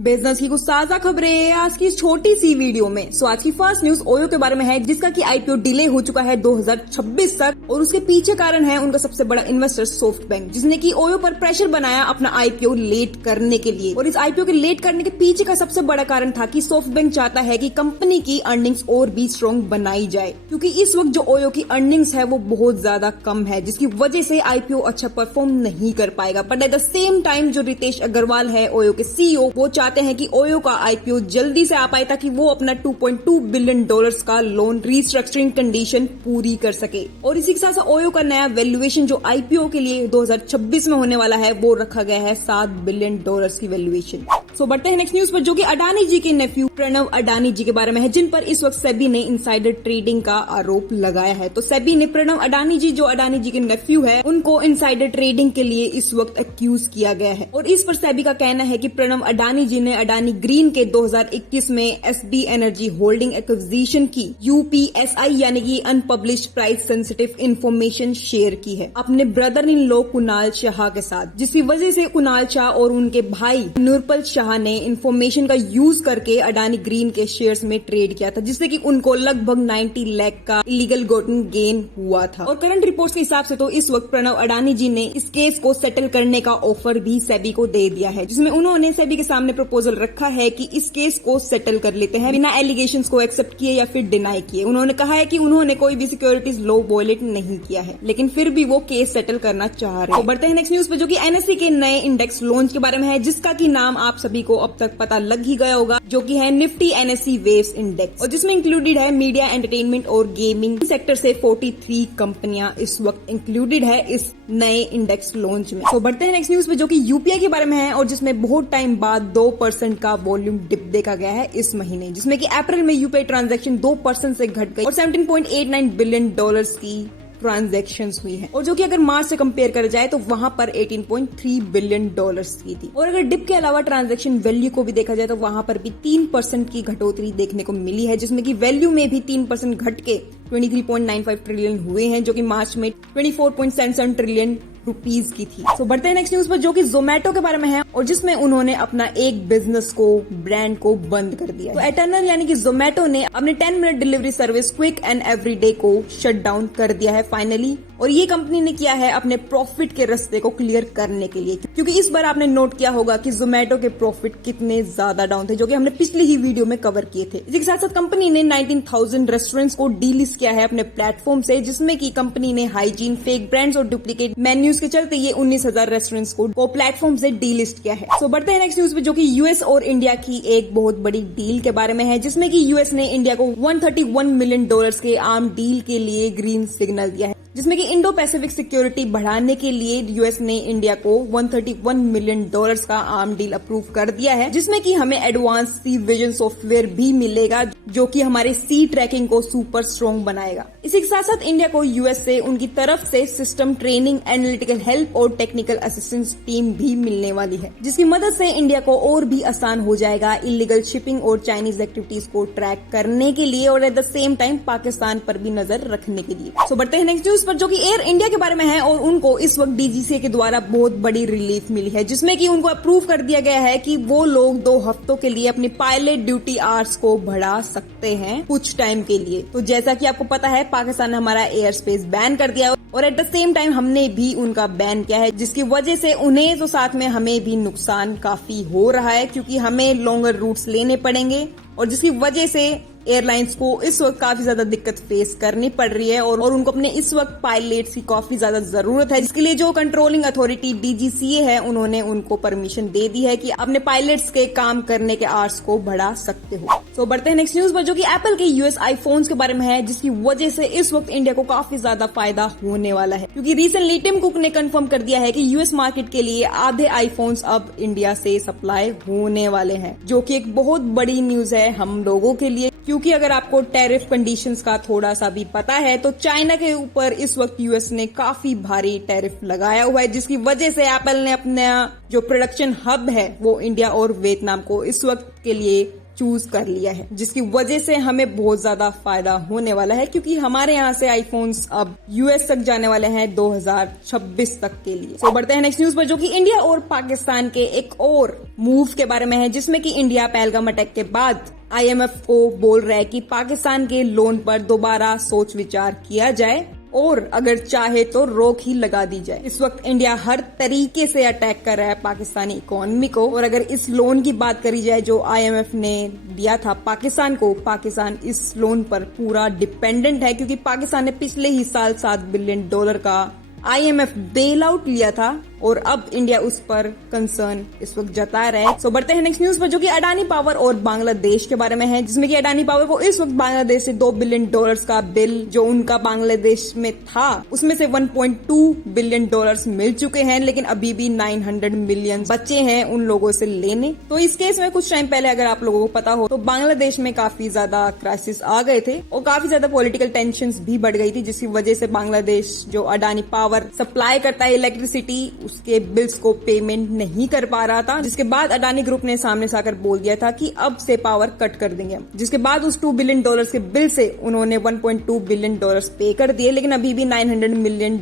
Business की कुछ ताजा खबरें आज की इस छोटी सी वीडियो में। आज की फर्स्ट न्यूज ओयो के बारे में है, जिसका कि आईपीओ डिले हो चुका है 2026 तक और उसके पीछे कारण है उनका सबसे बड़ा इन्वेस्टर सॉफ्ट बैंक, जिसने कि ओयो पर प्रेशर बनाया अपना आईपीओ लेट करने के लिए। और इस आईपीओ के लेट करने के पीछे का सबसे बड़ा कारण था कि सॉफ्ट बैंक चाहता है कि कंपनी की अर्निंग्स और भी स्ट्रॉन्ग बनाई जाए, क्योंकि इस वक्त जो ओयो की अर्निंग्स है वो बहुत ज्यादा कम है, जिसकी वजह से आईपीओ अच्छा परफॉर्म नहीं कर पाएगा। But at the same time जो रितेश अग्रवाल है ओयो के सीईओ, वो चाहते हैं कि ओयो का आईपीओ जल्दी से आ पाए ताकि वो अपना $2.2 बिलियन का लोन रीस्ट्रक्चरिंग कंडीशन पूरी कर सके। और इसी के साथ साथ ओयो का नया वैल्यूएशन जो आईपीओ के लिए 2026 में होने वाला है वो रखा गया है $7 बिलियन की वैल्यूएशन। सो बढ़ते हैं नेक्स्ट न्यूज पर, जो कि अडानी जी के नेफ्यू प्रणव अडानी जी के बारे में है, जिन पर इस वक्त सेबी ने इनसाइडर ट्रेडिंग का आरोप लगाया है। तो सेबी ने प्रणव अडानी जी, जो अडानी जी के नेफ्यू है, उनको इनसाइडर ट्रेडिंग के लिए इस वक्त एक्यूज किया गया है। और इस पर सेबी का कहना है कि प्रणव अडानी जी ने अडानी ग्रीन के 2021 में एसबी एनर्जी होल्डिंग एक्विजिशन की यूपीएसआई यानी कि unpublished price sensitive information share की है अपने brother in law Kunal Shah के साथ, जिसकी वजह से कुणाल शाह और उनके भाई नूरपल शाह ने इंफॉर्मेशन का यूज करके अडानी ग्रीन के शेयर्स में ट्रेड किया था, जिससे कि उनको लगभग 90 लाख का इलीगल गोल्डन गेन हुआ था। और करंट रिपोर्ट्स के हिसाब से तो इस वक्त प्रणव अडानी जी ने इस केस को सेटल करने का ऑफर भी सेबी को दे दिया है, जिसमें उन्होंने सेबी के सामने प्रपोजल रखा है कि इस केस को सेटल कर लेते हैं बिना एलिगेशंस को एक्सेप्ट किए या फिर डिनाई किए। उन्होंने कहा है कि उन्होंने कोई भी सिक्योरिटीज लॉ वॉयलेट नहीं किया है, लेकिन फिर भी वो केस सेटल करना चाह रहे हैं। तो बढ़ते हैं नेक्स्ट न्यूज पे, जो कि एनएससी के नए इंडेक्स लॉन्च के बारे में है, जिसका की नाम आप सभी को अब तक पता लग ही गया होगा, जो कि है निफ्टी एनएससी वेव्स इंडेक्स, और जिसमें इंक्लूडेड है मीडिया, एंटरटेनमेंट और गेमिंग सेक्टर से 43 कंपनियां इस वक्त इंक्लूडेड है इस नए इंडेक्स लॉन्च में। तो बढ़ते हैं नेक्स्ट न्यूज पे, जो कि यूपीआई के बारे में है, और जिसमें बहुत टाइम बाद 2% का वॉल्यूम डिप देखा गया है इस महीने, जिसमें कि अप्रैल में यूपीआई ट्रांजैक्शन 2% से घट गई और $17.89 बिलियन की ट्रांजैक्शंस हुई है। और जो कि अगर मार्च से कंपेयर करा जाए तो वहां पर $18.3 बिलियन की थी। और अगर डिप के अलावा ट्रांजैक्शन वैल्यू को भी देखा जाए तो वहां पर भी 3% की घटोतरी देखने को मिली है, जिसमें कि वैल्यू में भी 3% घट के 23.95 ट्रिलियन हुए हैं, जो कि मार्च में 24.77 ट्रिलियन रुपीज की थी। तो बढ़ते हैं नेक्स्ट न्यूज पर, जो कि जोमेटो के बारे में है, और जिसमें उन्होंने अपना एक बिजनेस को, ब्रांड को बंद कर दिया। तो एटर्नल यानी कि जोमेटो ने अपने 10 minute delivery service quick and everyday को शट डाउन कर दिया है फाइनली। और ये कंपनी ने किया है अपने प्रॉफिट के रास्ते को क्लियर करने के लिए, क्योंकि इस बार आपने नोट किया होगा कि जोमेटो के प्रॉफिट कितने ज्यादा डाउन थे, जो कि हमने पिछली ही वीडियो में कवर किए थे। इसी के साथ साथ कंपनी ने 19,000 रेस्टोरेंट्स को डीलिस्ट किया है अपने प्लेटफॉर्म से, जिसमें की कंपनी ने हाइजीन, फेक ब्रांड्स और डुप्लीकेट मेन्यूज के चलते ये 19,000 रेस्टोरेंट्स को प्लेटफॉर्म से डीलिस्ट किया है। सो बढ़ते हैं नेक्स्ट न्यूज पे, जो कि यूएस और इंडिया की एक बहुत बड़ी डील के बारे में है, जिसमें कि यूएस ने इंडिया को $131 मिलियन के आर्म डील के लिए ग्रीन सिग्नल दिया है, जिसमें कि इंडो पैसिफिक सिक्योरिटी बढ़ाने के लिए यूएस ने इंडिया को $131 मिलियन का आर्म डील अप्रूव कर दिया है, जिसमें कि हमें एडवांस सी विजन सॉफ्टवेयर भी मिलेगा, जो कि हमारे सी ट्रैकिंग को सुपर स्ट्रॉन्ग बनाएगा। इसी के साथ साथ इंडिया को यूएस से उनकी तरफ से सिस्टम ट्रेनिंग, एनालिटिकल हेल्प और टेक्निकल असिस्टेंस टीम भी मिलने वाली है, जिसकी मदद से इंडिया को और भी आसान हो जाएगा इलीगल शिपिंग और चाइनीज एक्टिविटीज को ट्रैक करने के लिए, और at the same time Pakistan पर भी नजर रखने के लिए। सो बढ़ते हैं नेक्स्ट न्यूज पर, जो कि एयर इंडिया के बारे में है, और उनको इस वक्त डीजीसीए के द्वारा बहुत बड़ी रिलीफ मिली है, जिसमें कि उनको अप्रूव कर दिया गया है कि वो लोग 2 हफ्तों के लिए अपनी पायलट ड्यूटी आवर्स को बढ़ा सकते हैं कुछ टाइम के लिए। तो जैसा कि आपको पता है, पाकिस्तान ने हमारा एयर स्पेस बैन कर दिया और एट द सेम टाइम हमने भी उनका बैन किया है, जिसकी वजह से उन्हें तो साथ में हमें भी नुकसान काफी हो रहा है, क्योंकि हमें लॉन्गर रूट्स लेने पड़ेंगे, और जिसकी वजह से एयरलाइंस को इस वक्त काफी ज्यादा दिक्कत फेस करनी पड़ रही है, और उनको अपने इस वक्त पायलट्स की काफी ज्यादा जरूरत है, जिसके लिए जो कंट्रोलिंग अथॉरिटी डीजीसीए है, उन्होंने उनको परमिशन दे दी है कि अपने पायलट्स के काम करने के आवर्स को बढ़ा सकते हो। तो बढ़ते हैं नेक्स्ट न्यूज पर, जो कि एप्पल के यूएस आईफोन्स के बारे में है, जिसकी वजह से इस वक्त इंडिया को काफी ज्यादा फायदा होने वाला है, क्योंकि रिसेंटली टिम कुक ने कंफर्म कर दिया है कि यूएस मार्केट के लिए आधे आईफोन्स अब इंडिया से सप्लाई होने वाले हैं, जो कि एक बहुत बड़ी न्यूज है हम लोगों के लिए, क्योंकि अगर आपको टैरिफ कंडीशंस का थोड़ा सा भी पता है तो चाइना के ऊपर इस वक्त यूएस ने काफी भारी टैरिफ लगाया हुआ है, जिसकी वजह से एप्पल ने अपना जो प्रोडक्शन हब है वो इंडिया और वियतनाम को इस वक्त के लिए चूज कर लिया है, जिसकी वजह से हमें बहुत ज्यादा फायदा होने वाला है, क्योंकि हमारे यहाँ से आईफोन्स अब यूएस तक जाने वाले हैं 2026 तक के लिए। तो बढ़ते हैं नेक्स्ट न्यूज पर, जो कि इंडिया और पाकिस्तान के एक और मूव के बारे में है, जिसमें कि इंडिया पहलगाम अटैक के बाद आईएमएफ को बोल रहा है कि पाकिस्तान के लोन पर दोबारा सोच विचार किया जाए और अगर चाहे तो रोक ही लगा दी जाए। इस वक्त इंडिया हर तरीके से अटैक कर रहा है पाकिस्तानी इकोनॉमी को, और अगर इस लोन की बात करी जाए जो आईएमएफ ने दिया था पाकिस्तान को, पाकिस्तान इस लोन पर पूरा डिपेंडेंट है, क्योंकि पाकिस्तान ने पिछले ही साल $7 बिलियन का आईएमएफ बेल आउट लिया था और अब इंडिया उस पर कंसर्न इस वक्त जता रहा है। सो बढ़ते हैं नेक्स्ट न्यूज पर, जो कि अडानी पावर और बांग्लादेश के बारे में है, जिसमें कि अडानी पावर को इस वक्त बांग्लादेश से $2 बिलियन का बिल जो उनका बांग्लादेश में था उसमें से $1.2 बिलियन मिल चुके हैं, लेकिन अभी भी 900 मिलियन बचे हैं उन लोगों से लेने। तो इस केस में कुछ टाइम पहले अगर आप लोगों को पता हो तो बांग्लादेश में काफी ज्यादा क्राइसिस आ गए थे और काफी ज्यादा पॉलिटिकल टेंशन भी बढ़ गई थी, जिसकी वजह से बांग्लादेश जो अडानी पावर सप्लाई करता है इलेक्ट्रिसिटी उसके बिल्स को पेमेंट नहीं कर पा रहा था, जिसके बाद अडानी ग्रुप ने सामने से आकर बोल दिया था कि अब से पावर कट कर देंगे, जिसके बाद उस $2 बिलियन के बिल से उन्होंने $1.2 बिलियन पे कर दिए, लेकिन अभी भी $900 मिलियन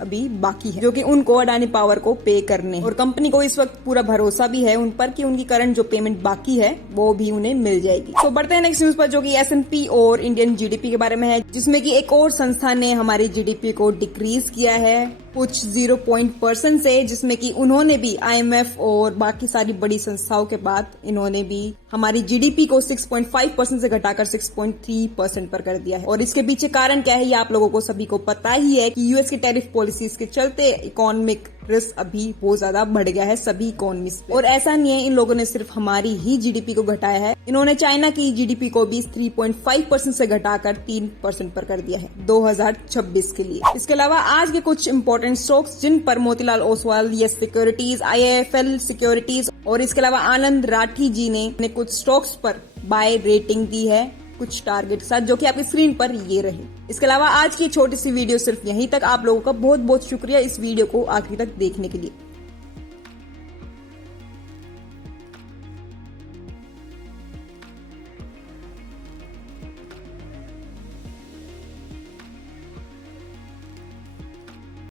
अभी बाकी है जो कि उनको अडानी पावर को पे करने, और कंपनी को इस वक्त पूरा भरोसा भी है उन पर कि उनकी करंट जो पेमेंट बाकी है वो भी उन्हें मिल जाएगी। तो बढ़ते हैं नेक्स्ट न्यूज पर, जो कि S&P और इंडियन जीडीपी के बारे में है, जिसमें कि एक और संस्था ने हमारी जीडीपी को डिक्रीज किया है कुछ 0% से, जिसमें कि उन्होंने भी आईएमएफ और बाकी सारी बड़ी संस्थाओं के बाद इन्होंने भी हमारी जीडीपी को 6.5% से घटाकर 6.3% पर कर दिया है। और इसके पीछे कारण क्या है ये आप लोगों को सभी को पता ही है कि यूएस की टैरिफ पॉलिसीज के चलते इकोनॉमिक रिस्क अभी बहुत ज्यादा बढ़ गया है सभी इकोनॉमीज पे। और ऐसा नहीं है इन लोगों ने सिर्फ हमारी ही जीडीपी को घटाया है, इन्होंने चाइना की जीडीपी को भी 3.5% से घटाकर 3% पर कर दिया है 2026 के लिए। इसके अलावा आज के कुछ इंपॉर्टेंट स्टॉक्स जिन पर Motilal Oswal, yes securities, IIFL securities और इसके अलावा आनंद राठी जी ने कुछ स्टॉक्स पर बाय रेटिंग दी है कुछ टारगेट के साथ, जो कि आपकी स्क्रीन पर ये रहे। इसके अलावा आज की छोटी सी वीडियो सिर्फ यहीं तक। आप लोगों का बहुत बहुत शुक्रिया इस वीडियो को आखिरी तक देखने के लिए।